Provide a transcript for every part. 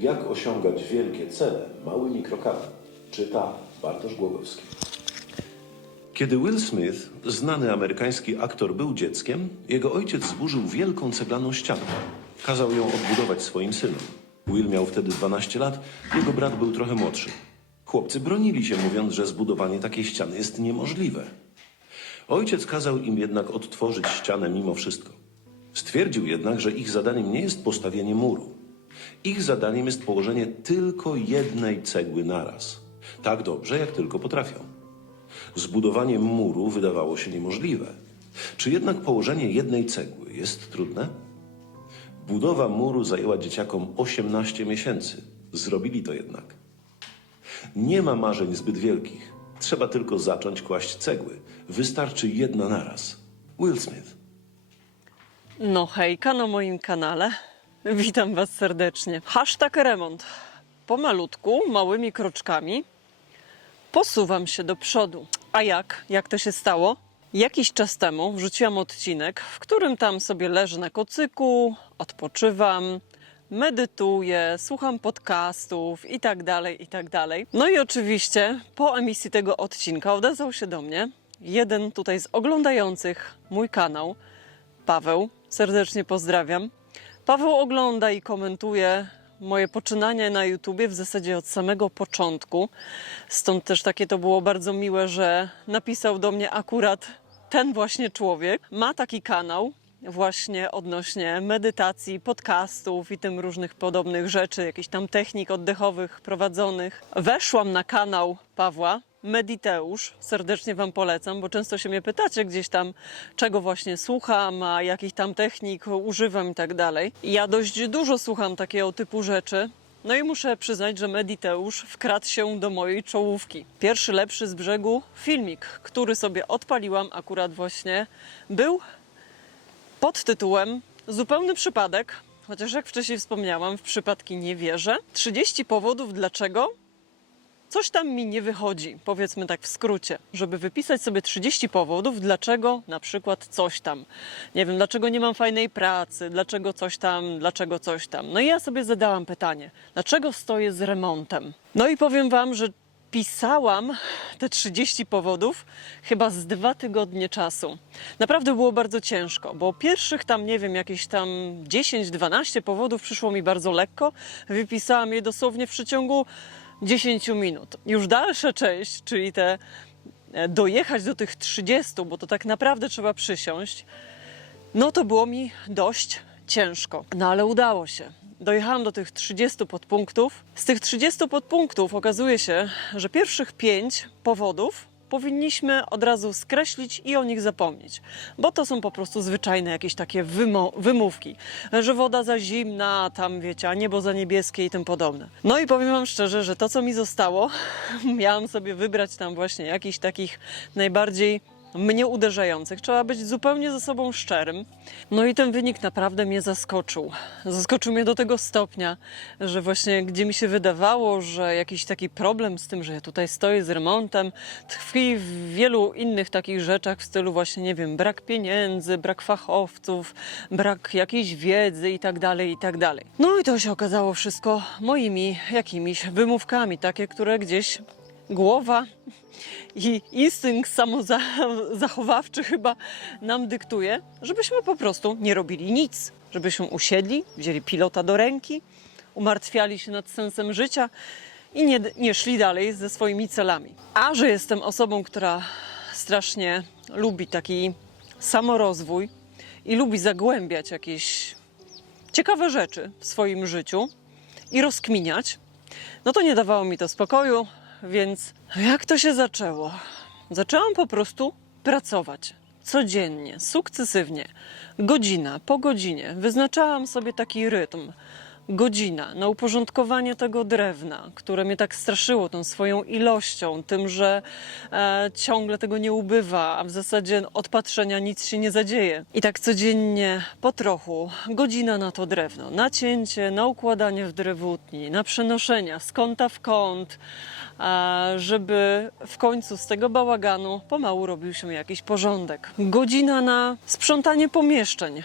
Jak osiągać wielkie cele małymi krokami? Czyta Bartosz Głogowski. Kiedy Will Smith, znany amerykański aktor, był dzieckiem, jego ojciec zburzył wielką ceglaną ścianę. Kazał ją odbudować swoim synom. Will miał wtedy 12 lat, jego brat był trochę młodszy. Chłopcy bronili się, mówiąc, że zbudowanie takiej ściany jest niemożliwe. Ojciec kazał im jednak odtworzyć ścianę mimo wszystko. Stwierdził jednak, że ich zadaniem nie jest postawienie muru. Ich zadaniem jest położenie tylko jednej cegły naraz. Tak dobrze, jak tylko potrafią. Zbudowanie muru wydawało się niemożliwe. Czy jednak położenie jednej cegły jest trudne? Budowa muru zajęła dzieciakom 18 miesięcy. Zrobili to jednak. Nie ma marzeń zbyt wielkich. Trzeba tylko zacząć kłaść cegły. Wystarczy jedna naraz. Will Smith. No hejka na moim kanale. Witam Was serdecznie. Hashtag remont. Pomalutku, małymi kroczkami posuwam się do przodu. A jak? Jak to się stało? Jakiś czas temu wrzuciłam odcinek, w którym tam sobie leżę na kocyku, odpoczywam, medytuję, słucham podcastów i tak dalej, i tak dalej. No i oczywiście po emisji tego odcinka odezwał się do mnie jeden tutaj z oglądających mój kanał, Paweł. Serdecznie pozdrawiam. Paweł ogląda i komentuje moje poczynania na YouTubie w zasadzie od samego początku. Stąd też takie to było bardzo miłe, że napisał do mnie akurat ten właśnie człowiek. Ma taki kanał właśnie odnośnie medytacji, podcastów i tym różnych podobnych rzeczy, jakichś tam technik oddechowych prowadzonych. Weszłam na kanał Pawła, Mediteusz. Serdecznie Wam polecam, bo często się mnie pytacie gdzieś tam, czego właśnie słucham, a jakich tam technik używam i tak dalej. Ja dość dużo słucham takiego typu rzeczy. No i muszę przyznać, że Mediteusz wkradł się do mojej czołówki. Pierwszy lepszy z brzegu filmik, który sobie odpaliłam akurat właśnie, był pod tytułem Zupełny przypadek, chociaż jak wcześniej wspomniałam, w przypadki nie wierzę. 30 powodów dlaczego coś tam mi nie wychodzi, powiedzmy tak w skrócie, żeby wypisać sobie 30 powodów, dlaczego na przykład coś tam. Nie wiem, dlaczego nie mam fajnej pracy, dlaczego coś tam, dlaczego coś tam. No i ja sobie zadałam pytanie, dlaczego stoję z remontem? No i powiem Wam, że pisałam te 30 powodów chyba z dwa tygodnie czasu. Naprawdę było bardzo ciężko, bo pierwszych tam, nie wiem, jakieś tam 10-12 powodów przyszło mi bardzo lekko. Wypisałam je dosłownie w przeciągu 10 minut. Już dalsza część, czyli te e, dojechać do tych 30, bo to tak naprawdę trzeba przysiąść, no to było mi dość ciężko. No ale udało się. Dojechałam do tych 30 podpunktów. Z tych 30 podpunktów okazuje się, że pierwszych 5 powodów powinniśmy od razu skreślić i o nich zapomnieć, bo to są po prostu zwyczajne jakieś takie wymówki, że woda za zimna, tam wiecie, a niebo za niebieskie i tym podobne. No i powiem Wam szczerze, że to co mi zostało, miałam sobie wybrać tam właśnie jakichś takich najbardziej mnie uderzających. Trzeba być zupełnie ze sobą szczerym. No i ten wynik naprawdę mnie zaskoczył. Zaskoczył mnie do tego stopnia, że właśnie gdzie mi się wydawało, że jakiś taki problem z tym, że ja tutaj stoję z remontem, tkwi w wielu innych takich rzeczach w stylu właśnie, nie wiem, brak pieniędzy, brak fachowców, brak jakiejś wiedzy i tak dalej, i tak dalej. No i to się okazało wszystko moimi jakimiś wymówkami, takie, które gdzieś głowa i instynkt samozachowawczy chyba nam dyktuje, żebyśmy po prostu nie robili nic, żebyśmy usiedli, wzięli pilota do ręki, umartwiali się nad sensem życia i nie, nie szli dalej ze swoimi celami. A że jestem osobą, która strasznie lubi taki samorozwój i lubi zagłębiać jakieś ciekawe rzeczy w swoim życiu i rozkminiać, no to nie dawało mi to spokoju, więc jak to się zaczęło? Zaczęłam po prostu pracować codziennie, sukcesywnie, godzina po godzinie. Wyznaczałam sobie taki rytm. Godzina na uporządkowanie tego drewna, które mnie tak straszyło tą swoją ilością, tym, że e, ciągle tego nie ubywa, a w zasadzie od patrzenia nic się nie zadzieje. I tak codziennie, po trochu, godzina na to drewno, na cięcie, na układanie w drewutni, na przenoszenia z kąta w kąt, a żeby w końcu z tego bałaganu pomału robił się jakiś porządek. Godzina na sprzątanie pomieszczeń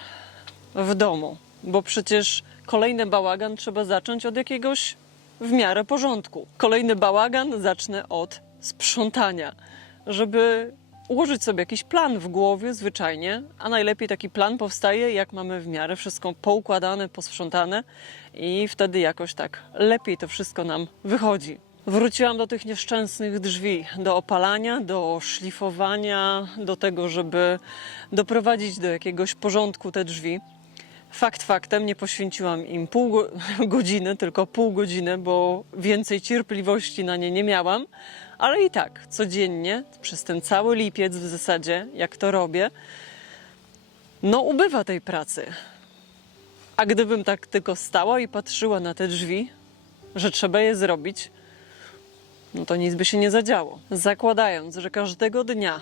w domu, bo przecież kolejny bałagan trzeba zacząć od jakiegoś w miarę porządku. Kolejny bałagan zacznę od sprzątania, żeby ułożyć sobie jakiś plan w głowie zwyczajnie, a najlepiej taki plan powstaje, jak mamy w miarę wszystko poukładane, posprzątane i wtedy jakoś tak lepiej to wszystko nam wychodzi. Wróciłam do tych nieszczęsnych drzwi, do opalania, do szlifowania, do tego, żeby doprowadzić do jakiegoś porządku te drzwi. Fakt faktem, nie poświęciłam im pół go- godziny, tylko pół godziny, bo więcej cierpliwości na nie nie miałam. Ale i tak, codziennie, przez ten cały lipiec w zasadzie, jak to robię, no ubywa tej pracy. A gdybym tak tylko stała i patrzyła na te drzwi, że trzeba je zrobić, no to nic by się nie zadziało. Zakładając, że każdego dnia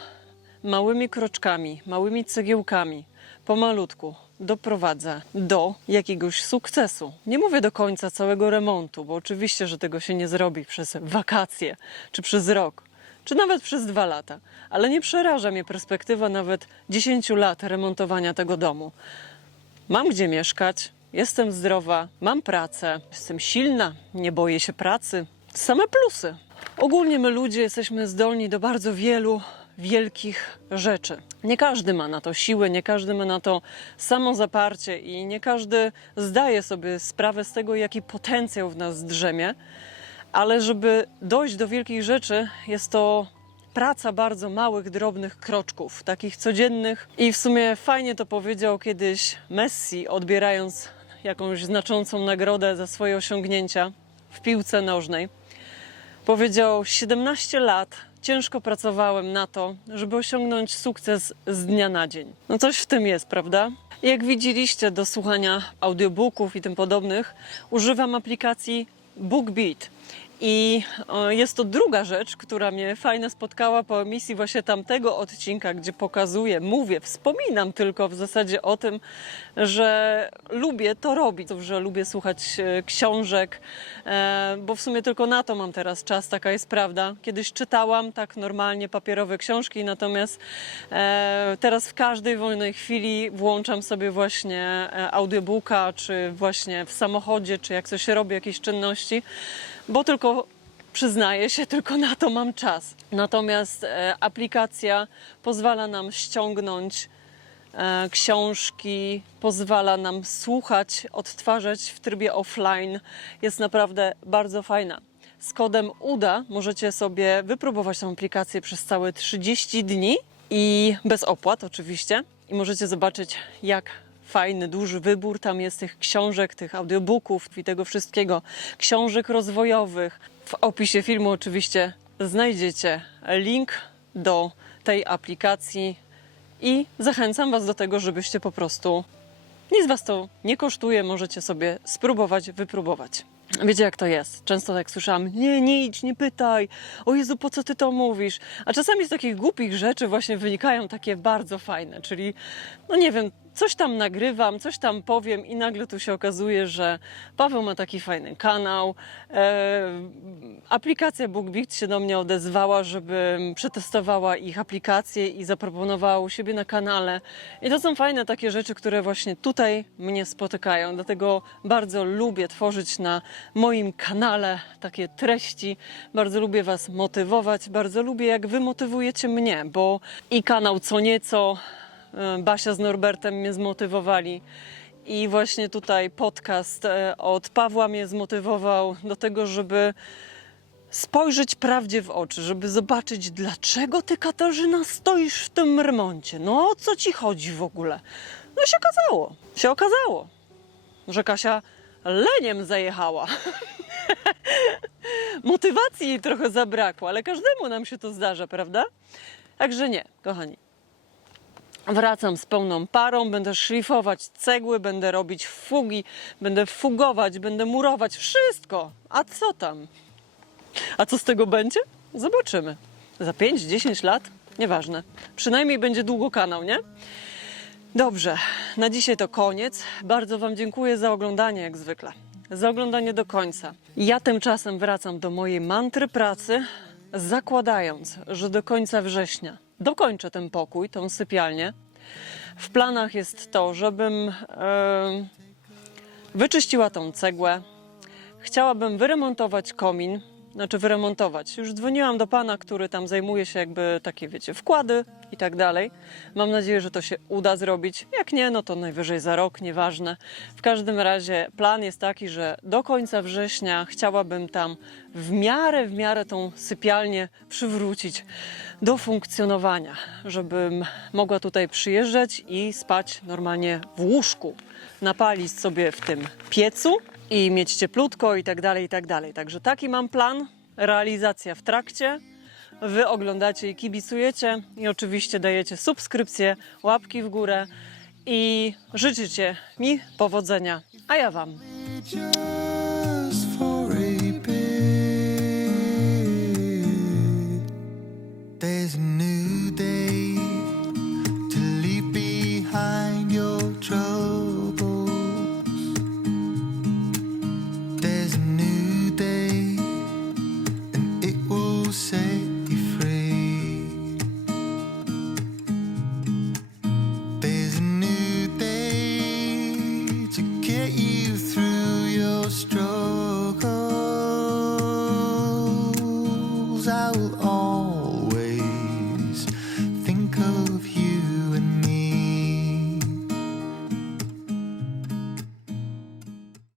małymi kroczkami, małymi cegiełkami, pomalutku doprowadza do jakiegoś sukcesu. Nie mówię do końca całego remontu, bo oczywiście, że tego się nie zrobi przez wakacje, czy przez rok, czy nawet przez dwa lata, ale nie przeraża mnie perspektywa nawet 10 lat remontowania tego domu. Mam gdzie mieszkać, jestem zdrowa, mam pracę, jestem silna, nie boję się pracy. Same plusy. Ogólnie my ludzie jesteśmy zdolni do bardzo wielu wielkich rzeczy. Nie każdy ma na to siłę, nie każdy ma na to samozaparcie i nie każdy zdaje sobie sprawę z tego, jaki potencjał w nas drzemie. Ale żeby dojść do wielkich rzeczy, jest to praca bardzo małych, drobnych kroczków, takich codziennych. I w sumie fajnie to powiedział kiedyś Messi, odbierając jakąś znaczącą nagrodę za swoje osiągnięcia w piłce nożnej. Powiedział: 17 lat ciężko pracowałem na to, żeby osiągnąć sukces z dnia na dzień. No coś w tym jest, prawda? Jak widzieliście do słuchania audiobooków i tym podobnych, używam aplikacji BookBeat. I jest to druga rzecz, która mnie fajnie spotkała po emisji właśnie tamtego odcinka, gdzie pokazuję, mówię, wspominam tylko w zasadzie o tym, że lubię to robić, że lubię słuchać e, książek, e, bo w sumie tylko na to mam teraz czas, taka jest prawda. Kiedyś czytałam tak normalnie papierowe książki, natomiast e, teraz w każdej wolnej chwili włączam sobie właśnie audiobooka, czy właśnie w samochodzie, czy jak coś robię, jakieś czynności, bo tylko przyznaję się, tylko na to mam czas. Natomiast e, aplikacja pozwala nam ściągnąć e, książki, pozwala nam słuchać, odtwarzać w trybie offline. Jest naprawdę bardzo fajna. Z kodem UDA możecie sobie wypróbować tę aplikację przez całe 30 dni i bez opłat oczywiście. I możecie zobaczyć, jak fajny, duży wybór tam jest tych książek, tych audiobooków i tego wszystkiego, książek rozwojowych. W opisie filmu oczywiście znajdziecie link do tej aplikacji i zachęcam Was do tego, żebyście po prostu nic Was to nie kosztuje, możecie sobie spróbować, wypróbować. Wiecie, jak to jest? Często tak słyszałam, nie, nie idź, nie pytaj, o Jezu, po co ty to mówisz? A czasami z takich głupich rzeczy właśnie wynikają takie bardzo fajne, czyli, no nie wiem, coś tam nagrywam, coś tam powiem i nagle tu się okazuje, że Paweł ma taki fajny kanał. E, aplikacja BookBeat się do mnie odezwała, żebym przetestowała ich aplikację i zaproponowała u siebie na kanale. I to są fajne takie rzeczy, które właśnie tutaj mnie spotykają. Dlatego bardzo lubię tworzyć na moim kanale takie treści. Bardzo lubię Was motywować, bardzo lubię jak Wy motywujecie mnie, bo i kanał co nieco Basia z Norbertem mnie zmotywowali. I właśnie tutaj podcast e, od Pawła mnie zmotywował do tego, żeby spojrzeć prawdzie w oczy, żeby zobaczyć, dlaczego ty, Katarzyna, stoisz w tym remoncie. No o co ci chodzi w ogóle? No się okazało, się okazało, że Kasia leniem zajechała. Motywacji jej trochę zabrakło, ale każdemu nam się to zdarza, prawda? Także nie, kochani. Wracam z pełną parą, będę szlifować cegły, będę robić fugi, będę fugować, będę murować, wszystko. A co tam? A co z tego będzie? Zobaczymy. Za 5-10 lat? Nieważne. Przynajmniej będzie długo kanał, nie? Dobrze, na dzisiaj to koniec. Bardzo Wam dziękuję za oglądanie, jak zwykle. Za oglądanie do końca. Ja tymczasem wracam do mojej mantry pracy, zakładając, że do końca września dokończę ten pokój, tą sypialnię. W planach jest to, żebym e, wyczyściła tą cegłę. Chciałabym wyremontować komin, znaczy wyremontować. Już dzwoniłam do pana, który tam zajmuje się jakby takie, wiecie, wkłady i tak dalej. Mam nadzieję, że to się uda zrobić. Jak nie, no to najwyżej za rok, nieważne. W każdym razie plan jest taki, że do końca września chciałabym tam w miarę, w miarę tą sypialnię przywrócić do funkcjonowania, żebym mogła tutaj przyjeżdżać i spać normalnie w łóżku, napalić sobie w tym piecu i mieć cieplutko i tak dalej, i tak dalej. Także taki mam plan, realizacja w trakcie. Wy oglądacie i kibicujecie i oczywiście dajecie subskrypcje, łapki w górę i życzycie mi powodzenia, a ja wam.